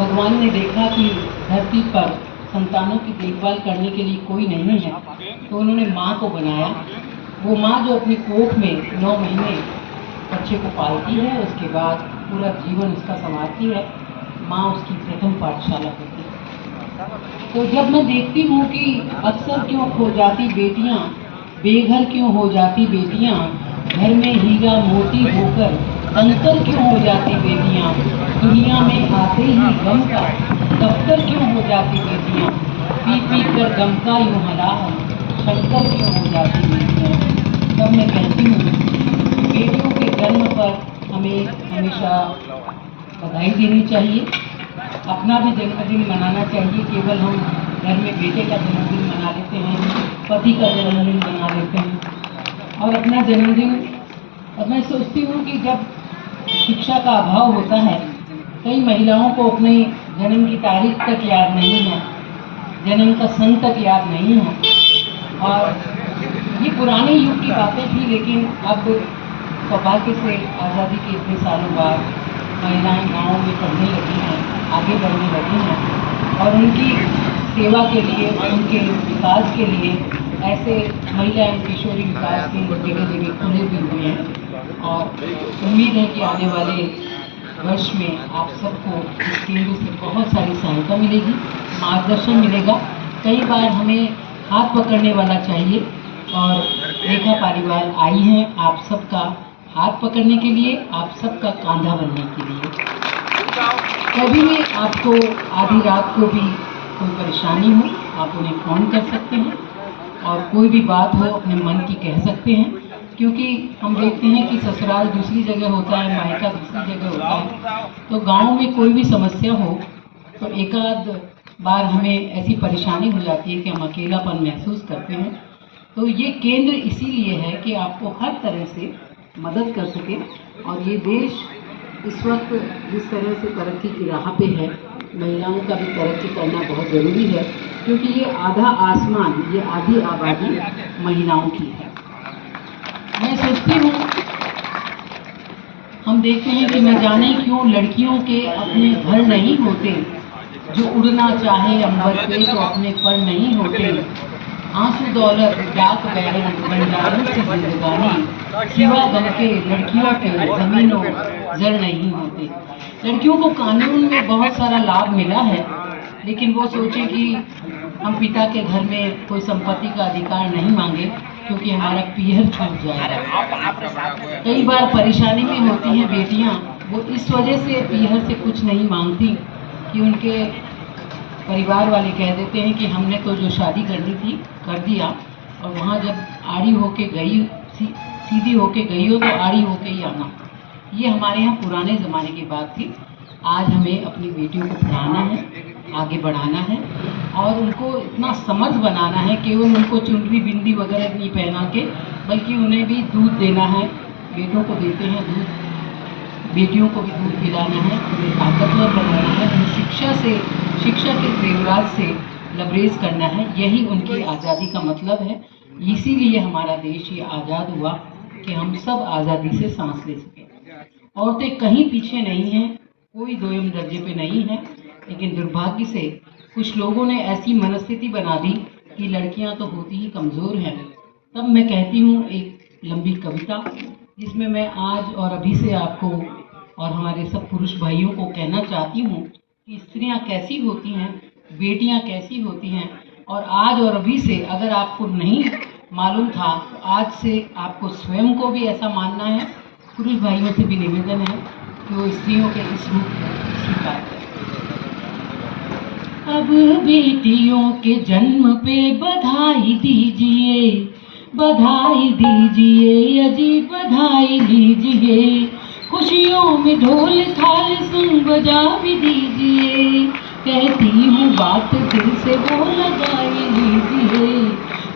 भगवान ने देखा कि धरती पर संतानों की देखभाल करने के लिए कोई नहीं है, तो उन्होंने माँ को बनाया। वो माँ जो अपनी कोख में 9 महीने बच्चे को पालती है, उसके बाद पूरा जीवन उसका संवारती है, माँ उसकी प्रथम पाठशाला होती है। तो जब मैं देखती हूँ कि अक्सर क्यों खो जाती बेटियाँ, बेघर क्यों हो जाती बेटियाँ, घर में हीरा मोती होकर कंकर क्यों हो जाती बेटियाँ, दुनिया में आते ही गम का दफ्तर क्यों हो जाती बेटियाँ, पी पी कर गम का यूं हलाहल शंकर क्यों हो जाती बेटियाँ। तब मैं कहती हूँ कि बेटियों के जन्म पर हमें हमेशा बधाई देनी चाहिए, अपना भी जन्मदिन मनाना चाहिए। केवल हम घर में बेटे का जन्मदिन मना लेते हैं, पति का जन्मदिन मना लेते हैं और अपना जन्मदिन। और मैं सोचती हूँ कि जब शिक्षा का अभाव होता है, कई महिलाओं को अपने जन्म की तारीख तक याद नहीं है, जन्म का सन तक याद नहीं है। और ये पुराने युग की बातें थी, लेकिन अब सौभाग्य से आज़ादी के इतने सालों बाद महिलाएं गाँव में पढ़ने लगी हैं, आगे बढ़ने लगी हैं और उनकी सेवा के लिए, उनके विकास के लिए ऐसे महिला एवं किशोरी विकास केंद्र जगह जगह खुले भी हुए हैं। और उम्मीद है कि आने वाले वर्ष में आप सबको इस केंद्र से बहुत सारी सहायता मिलेगी, मार्गदर्शन मिलेगा। कई बार हमें हाथ पकड़ने वाला चाहिए और रेखा परिवार आई है आप सबका हाथ पकड़ने के लिए, आप सबका कांधा बनने के लिए। कभी भी आपको आधी रात को भी कोई परेशानी हो, आप उन्हें फ़ोन कर सकते हैं और कोई भी बात हो अपने मन की कह सकते हैं, क्योंकि हम देखते हैं कि ससुराल दूसरी जगह होता है, मायका दूसरी जगह होता है। तो गांव में कोई भी समस्या हो तो एक आध बार हमें ऐसी परेशानी हो जाती है कि हम अकेलापन महसूस करते हैं। तो ये केंद्र इसीलिए है कि आपको हर तरह से मदद कर सके। और ये देश इस वक्त जिस तरह से तरक्की की राह पे है, महिलाओं का भी तरक्की करना बहुत ज़रूरी है, क्योंकि ये आधा आसमान, ये आधी आबादी महिलाओं की है। मैं सोचती हूँ, हम देखते हैं कि न जाने क्यों लड़कियों के अपने घर नहीं होते, जो उड़ना चाहे अंबर पे तो अपने पर नहीं होते, आंसू दौलत डाक बैरन बंजारों से जिंदगानी, सिवा गम के लड़कियों के जमीनों जर नहीं होते। लड़कियों को कानून में बहुत सारा लाभ मिला है, लेकिन वो सोचे कि हम पिता के घर में कोई संपत्ति का अधिकार नहीं मांगे क्योंकि हमारा पीहर छूट जाएगा। कई बार परेशानी में होती हैं बेटियां, वो इस वजह से पीहर से कुछ नहीं मांगती कि उनके परिवार वाले कह देते हैं कि हमने तो जो शादी करनी थी कर दिया, और वहाँ जब आड़ी होके गई, सीधी होके गई हो तो आड़ी होके ही आना। ये हमारे यहाँ पुराने ज़माने की बात थी। आज हमें अपनी बेटियों को पढ़ाना है, आगे बढ़ाना है और उनको इतना समर्थ बनाना है, केवल उनको चुनरी बिंदी वगैरह नहीं पहना के, बल्कि उन्हें भी दूध देना है। बेटों को देते हैं दूध, बेटियों को भी दूध पिलाना है, उन्हें ताकतवर बनाना है, उन्हें शिक्षा के जेवरात से लबरेज करना है। यही उनकी आज़ादी का मतलब है। इसीलिए हमारा देश ये आज़ाद हुआ कि हम सब आज़ादी से सांस ले सकें। औरतें कहीं पीछे नहीं हैं, कोई दोयम दर्जे पे नहीं है, लेकिन दुर्भाग्य से कुछ लोगों ने ऐसी मनस्थिति बना दी कि लड़कियां तो होती ही कमज़ोर हैं। तब मैं कहती हूँ एक लंबी कविता, जिसमें मैं आज और अभी से आपको और हमारे सब पुरुष भाइयों को कहना चाहती हूँ कि स्त्रियां कैसी होती हैं, बेटियां कैसी होती हैं। और आज और अभी से अगर आपको नहीं मालूम था तो आज से आपको स्वयं को भी ऐसा मानना है। पुरुष भाइयों से भी निवेदन है कि वो स्त्रियों के इस रूप को स्वीकार करें। अब बेटियों के जन्म पे बधाई दीजिए, बधाई दीजिए, अजी बधाई लीजिए, खुशियों में ढोल थाल संग बजा भी दीजिए, कहती हूँ बात दिल से वो लगाई लीजिए।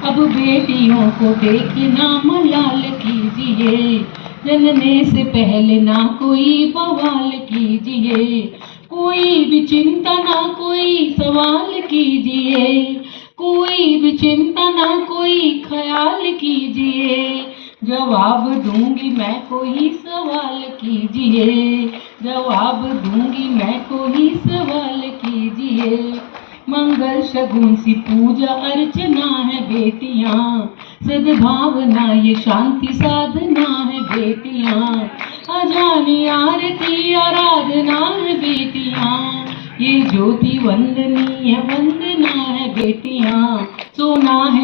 अब बेटियों को देखना मलाल कीजिए, जनने से पहले ना कोई बवाल कीजिए, कोई भी चिंता ना कोई सवाल कीजिए, कोई भी चिंता ना कोई ख्याल कीजिए, जवाब दूंगी मैं, कोई सवाल कीजिए, जवाब दूंगी मैं, कोई सवाल कीजिए। मंगल शगुन सी पूजा अर्चना है बेटियां, सद्भावना ये शांति साधना है बेटियां, अजानी आरती आराधना है बेटियां, ये ज्योति वंदनीय वंदना है बेटियां, सोना है